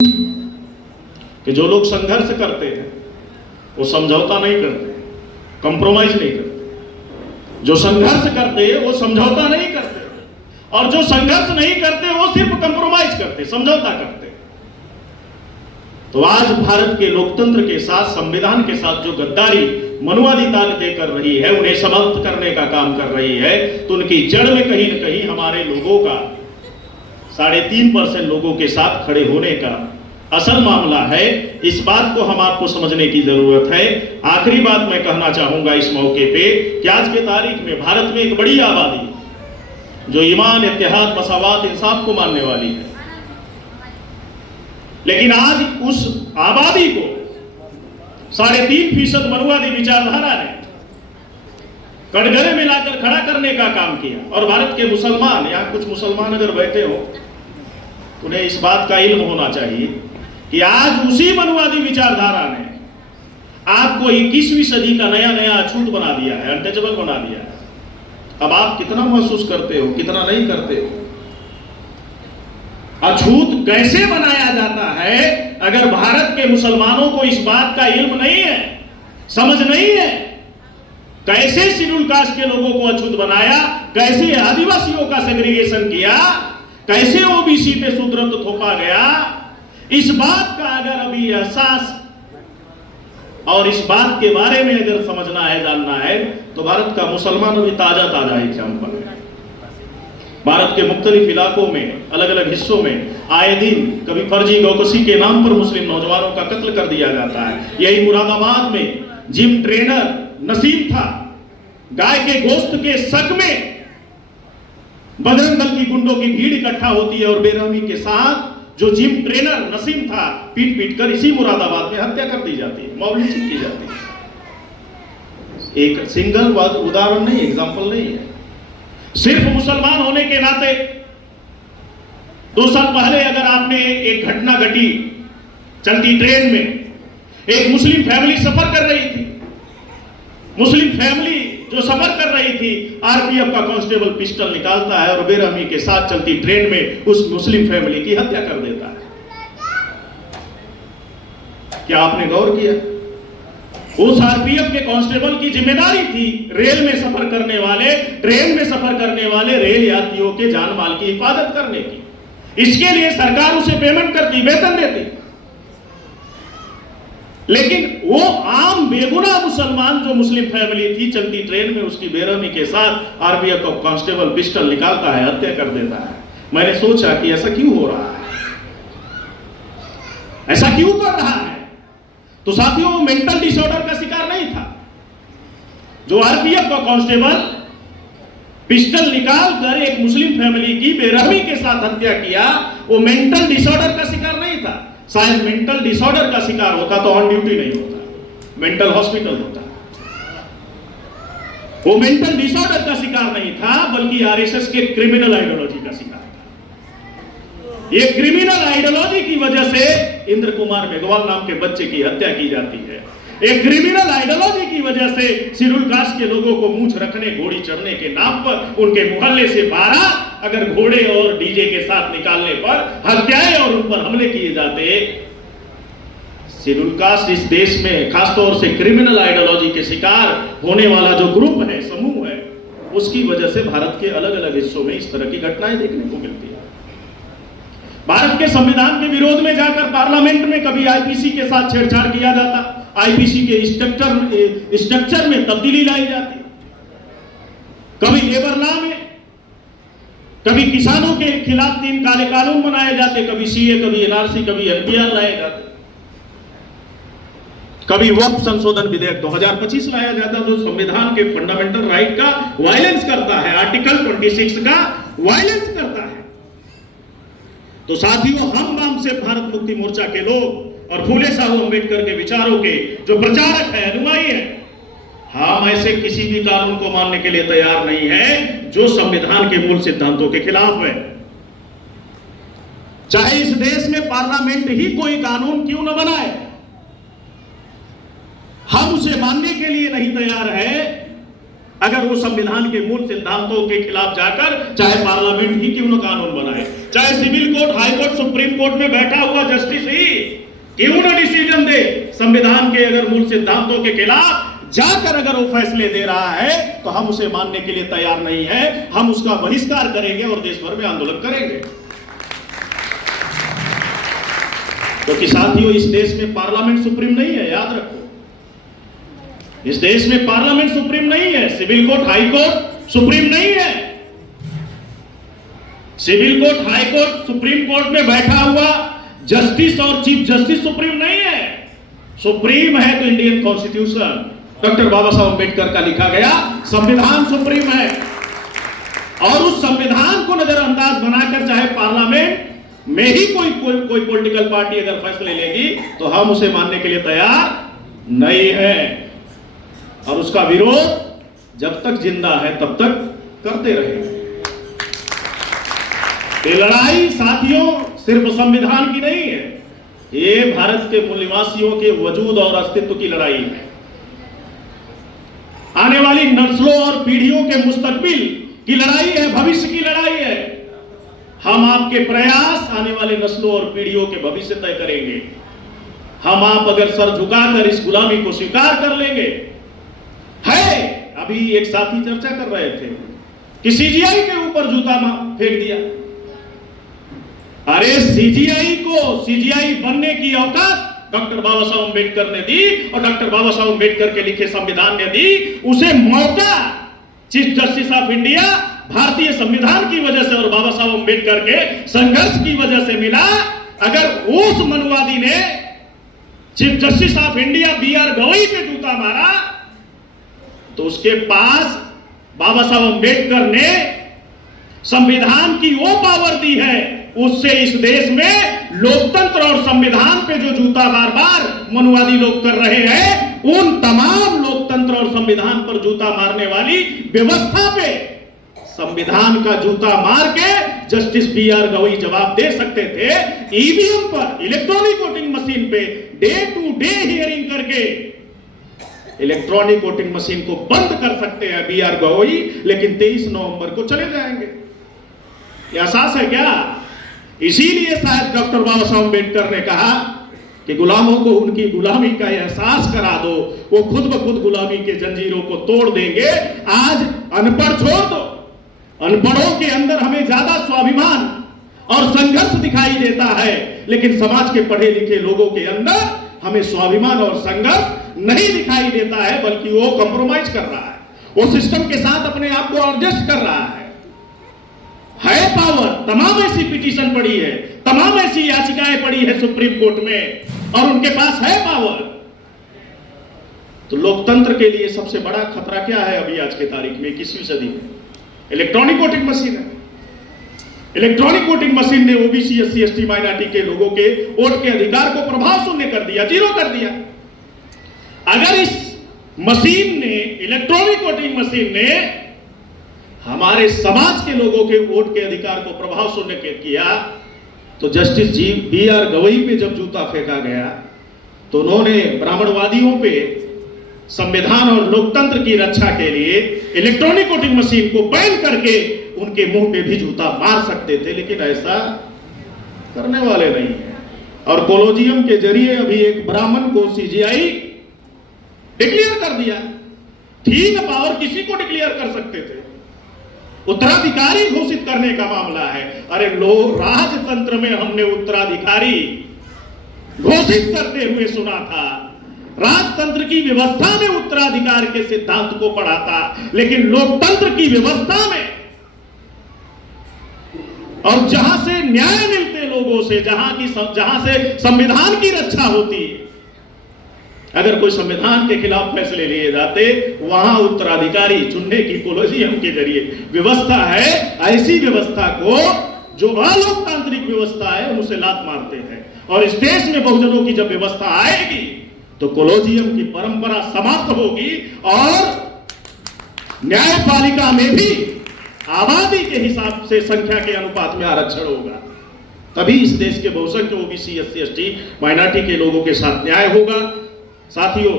कि जो लोग संघर्ष करते हैं वो समझौता नहीं करते, कंप्रोमाइज नहीं करते। जो संघर्ष करते हैं वो समझौता नहीं करते, और जो संघर्ष नहीं करते वो सिर्फ कंप्रोमाइज करते, समझौता करते। तो आज भारत के लोकतंत्र के साथ, संविधान के साथ जो गद्दारी मनुवादी ताकतें कर रही है, उन्हें समाप्त करने का काम कर रही है, तो उनकी जड़ में कहीं न कहीं हमारे लोगों का 3.5% लोगों के साथ खड़े होने का असल मामला है। इस बात को हम आपको समझने की जरूरत है। आखिरी बात मैं कहना चाहूंगा इस मौके पे कि आज के तारीख में भारत में एक बड़ी आबादी जो ईमान, इत्तेहाद, मसावात, इंसाफ को मानने वाली है, लेकिन आज उस आबादी को 3.5% मनुवादी विचारधारा ने कटघरे में लाकर खड़ा करने का काम किया। और भारत के मुसलमान, यहां कुछ मुसलमान अगर बैठे हो तो उन्हें इस बात का इल्म होना चाहिए कि आज उसी मनुवादी विचारधारा ने आपको 21वीं सदी का नया अछूत बना दिया है, अनटचेबल बना दिया है। अब आप कितना महसूस करते हो, कितना नहीं करते हो? अछूत कैसे बनाया जाता है अगर भारत के मुसलमानों को इस बात का इल्म नहीं है, समझ नहीं है? कैसे शेड्यूल कास्ट के लोगों को अछूत बनाया, कैसे आदिवासियों का सेग्रीगेशन किया, कैसे ओबीसी पे शूद्रत्व थोपा गया, इस बात का अगर अभी एहसास और इस बात के बारे में अगर समझना है, जानना है, तो भारत का मुसलमान अभी ताजा एग्जाम्पल है। भारत के मुख्तलिफ इलाकों में, अलग अलग हिस्सों में आए दिन कभी फर्जी गौकशी के नाम पर मुस्लिम नौजवानों का कत्ल कर दिया जाता है। यही मुरादाबाद में जिम ट्रेनर नसीम था, गाय के गोश्त के शक में बजरंग दल की गुंडों की भीड़ इकट्ठा होती है और बेरहमी के साथ जो जिम ट्रेनर नसीम था, पीट कर इसी मुरादाबाद में हत्या कर दी जाती है, मौलिक की जाती है। एक सिंगल उदाहरण नहीं, एग्जाम्पल नहीं है। सिर्फ मुसलमान होने के नाते 2 साल पहले अगर आपने एक घटना घटी, चलती ट्रेन में एक मुस्लिम फैमिली सफर कर रही थी, मुस्लिम फैमिली जो सफर कर रही थी, आरपीएफ का कांस्टेबल पिस्टल निकालता है और बेरहमी के साथ चलती ट्रेन में उस मुस्लिम फैमिली की हत्या कर देता है। क्या आपने गौर किया? उस आरपीएफ के कांस्टेबल की जिम्मेदारी थी रेल में सफर करने वाले, ट्रेन में सफर करने वाले रेल यात्रियों के जान माल की हिफाजत करने की। इसके लिए सरकार उसे पेमेंट करती, वेतन देती। लेकिन वो आम बेगुनाह मुसलमान जो मुस्लिम फैमिली थी, चलती ट्रेन में उसकी बेरहमी के साथ आरपीएफ का कांस्टेबल पिस्टल निकालता है, हत्या कर देता है। मैंने सोचा कि ऐसा क्यों हो रहा है, ऐसा क्यों कर रहा है? तो साथियों, वो मेंटल डिसऑर्डर का शिकार नहीं था। जो आरपीएफ का कांस्टेबल पिस्टल निकाल कर एक मुस्लिम फैमिली की बेरहमी के साथ हत्या किया, वो मेंटल डिसऑर्डर का शिकार नहीं था। शायद मेंटल डिसऑर्डर का शिकार होता तो ऑन ड्यूटी नहीं होता, मेंटल हॉस्पिटल होता। वो मेंटल डिसऑर्डर का शिकार नहीं था, बल्कि आरएसएस के क्रिमिनल आइडियोलॉजी का शिकार था। ये क्रिमिनल आइडियोलॉजी की वजह से इंद्र कुमार मेघवाल नाम के बच्चे की हत्या की जाती है। एक क्रिमिनल आइडियोलॉजी की वजह से शेड्यूल कास्ट के लोगों को मूंछ रखने, घोड़ी चढ़ने के नाम पर उनके मोहल्ले से 12 अगर घोड़े और डीजे के साथ निकालने पर हत्याएं और उन पर हमले किए जाते। शेड्यूल कास्ट इस देश में खासतौर से क्रिमिनल आइडियोलॉजी के शिकार होने वाला जो ग्रुप है, समूह है, उसकी वजह से भारत के अलग अलग हिस्सों में इस तरह की घटनाएं देखने को मिलती है। भारत के संविधान के विरोध में जाकर पार्लियामेंट में कभी आईपीसी के साथ छेड़छाड़ किया जाता, आईपीसी के स्ट्रक्चर में तब्दीली लाई जाती, कभी लेबर लॉ में, कभी किसानों के खिलाफ 3 काले कानून बनाए जाते, कभी सीए, कभी एनआरसी, कभी एनपीआर लाए जाते, कभी वक्फ संशोधन विधेयक 2025 लाया जाता जो संविधान के फंडामेंटल राइट का वायलेंस करता है, आर्टिकल 26 का वायलेंस करता है। तो साथियों, हम वाम से भारत मुक्ति मोर्चा के लोग और फूले साहब अम्बेडकर के विचारों के जो प्रचारक है, अनुयायी है, हम ऐसे किसी भी कानून को मानने के लिए तैयार नहीं है जो संविधान के मूल सिद्धांतों के खिलाफ है। चाहे इस देश में पार्लियामेंट ही कोई कानून क्यों न बनाए, हम उसे मानने के लिए नहीं तैयार है अगर वो संविधान के मूल सिद्धांतों के खिलाफ जाकर चाहे पार्लियामेंट ही क्यों न कानून बनाए। चाहे civil court, high court, supreme court में बैठा हुआ जस्टिस ही क्यों ना डिसीजन दे, संविधान के अगर मूल सिद्धांतों के खिलाफ जाकर अगर वो फैसले दे रहा है तो हम उसे मानने के लिए तैयार नहीं है। हम उसका बहिष्कार करेंगे और देश भर में आंदोलन करेंगे। क्योंकि साथियों, इस देश में पार्लियामेंट सुप्रीम नहीं है, याद रखो। इस देश में पार्लियामेंट सुप्रीम नहीं है, civil court, high court supreme नहीं है। Civil court, high court, supreme court में बैठा हुआ जस्टिस और चीफ जस्टिस सुप्रीम नहीं है। सुप्रीम है तो इंडियन कॉन्स्टिट्यूशन, डॉक्टर बाबा साहब अम्बेडकर का लिखा गया संविधान सुप्रीम है। और उस संविधान को नजरअंदाज बनाकर चाहे पार्लियामेंट में ही कोई पॉलिटिकल पार्टी अगर फैसले लेगी तो हम उसे मानने के लिए तैयार नहीं है। और उसका विरोध जब तक जिंदा है तब तक करते रहेंगे। ये लड़ाई साथियों सिर्फ संविधान की नहीं है, ये भारत के मूल निवासियों के वजूद और अस्तित्व की लड़ाई है। आने वाली नस्लों और पीढ़ियों के मुस्तकबिल की लड़ाई है, भविष्य की लड़ाई है। हम आपके प्रयास आने वाले नस्लों और पीढ़ियों के भविष्य तय करेंगे। हम आप अगर सर झुकाकर इस गुलामी को स्वीकार कर लेंगे। है अभी एक साथी चर्चा कर रहे थे कि सीजीआई के ऊपर जूता फेंक दिया। अरे सीजीआई बनने की औकात डॉक्टर बाबा साहब अम्बेडकर ने दी और डॉक्टर बाबा साहब अम्बेडकर के लिखे संविधान ने दी। उसे मौका चीफ जस्टिस ऑफ इंडिया भारतीय संविधान की वजह से और बाबा साहब अम्बेडकर के संघर्ष की वजह से मिला। अगर उस मनुवादी ने chief justice of India BR Gavai पे जूता मारा तो उसके पास बाबा साहब अम्बेडकर ने संविधान की वो पावर दी है, उससे इस देश में लोकतंत्र और संविधान पे जो जूता बार बार मनुवादी लोग कर रहे हैं, उन तमाम लोकतंत्र और संविधान पर जूता मारने वाली व्यवस्था पे संविधान का जूता मार के जस्टिस BR गवई जवाब दे सकते थे। ईवीएम पर, इलेक्ट्रॉनिक वोटिंग मशीन पे डे टू डे हियरिंग करके इलेक्ट्रॉनिक वोटिंग मशीन को बंद कर सकते हैं BR गवई, लेकिन 23 नवंबर को चले जाएंगे। यह एहसास है क्या? इसीलिए शायद डॉक्टर बाबा साहब अम्बेडकर ने कहा कि गुलामों को उनकी गुलामी का एहसास करा दो, वो खुद ब खुद गुलामी के जंजीरों को तोड़ देंगे। आज अनपढ़ छोड़ दो, अनपढ़ों के अंदर हमें ज्यादा स्वाभिमान और संघर्ष दिखाई देता है, लेकिन समाज के पढ़े लिखे लोगों के अंदर हमें स्वाभिमान और संघर्ष नहीं दिखाई देता है, बल्कि वो कंप्रोमाइज कर रहा है, वो सिस्टम के साथ अपने आप को एडजस्ट कर रहा है पावर। तमाम ऐसी पिटीशन पड़ी है, तमाम ऐसी याचिकाएं पड़ी है सुप्रीम कोर्ट में और उनके पास है पावर। तो लोकतंत्र के लिए सबसे बड़ा खतरा क्या है अभी आज के तारीख में 21वीं सदी में? इलेक्ट्रॉनिक वोटिंग मशीन है। इलेक्ट्रॉनिक वोटिंग मशीन ने ओबीसी, SC, ST माइनॉरिटी के लोगों के वोट के अधिकार को प्रभाव शून्य कर दिया, जीरो कर दिया। अगर इस मशीन ने, इलेक्ट्रॉनिक वोटिंग मशीन ने हमारे समाज के लोगों के वोट के अधिकार को प्रभाव शून्य किया, तो जस्टिस BR गवई पे जब जूता फेंका गया तो उन्होंने ब्राह्मणवादियों पे संविधान और लोकतंत्र की रक्षा के लिए इलेक्ट्रॉनिक वोटिंग मशीन को बैन करके उनके मुंह पे भी जूता मार सकते थे, लेकिन ऐसा करने वाले नहीं है। और कोलोजियम के जरिए अभी एक ब्राह्मण को CGI डिक्लेयर कर दिया। ठीक पावर किसी को डिक्लेयर कर सकते थे, उत्तराधिकारी घोषित करने का मामला है। अरे राजतंत्र में हमने उत्तराधिकारी घोषित करते हुए सुना था, राजतंत्र की व्यवस्था में उत्तराधिकार के सिद्धांत को पढ़ा था, लेकिन लोकतंत्र की व्यवस्था में और जहां से न्याय मिलते लोगों से, जहां से संविधान की रक्षा होती है, अगर कोई संविधान के खिलाफ फैसले लिए जाते, वहां उत्तराधिकारी चुनने की कोलोजियम के जरिए व्यवस्था है। ऐसी व्यवस्था को जो अलोकतांत्रिक व्यवस्था है उसे लात मारते हैं। और इस देश में बहुजनों की जब व्यवस्था आएगी तो कोलोजियम की परंपरा समाप्त होगी और न्यायपालिका में भी आबादी के हिसाब से, संख्या के अनुपात में आरक्षण होगा। तभी इस देश के बहुसंख्यक OBC, SC, ST माइनॉरिटी के लोगों के साथ न्याय होगा। साथियों,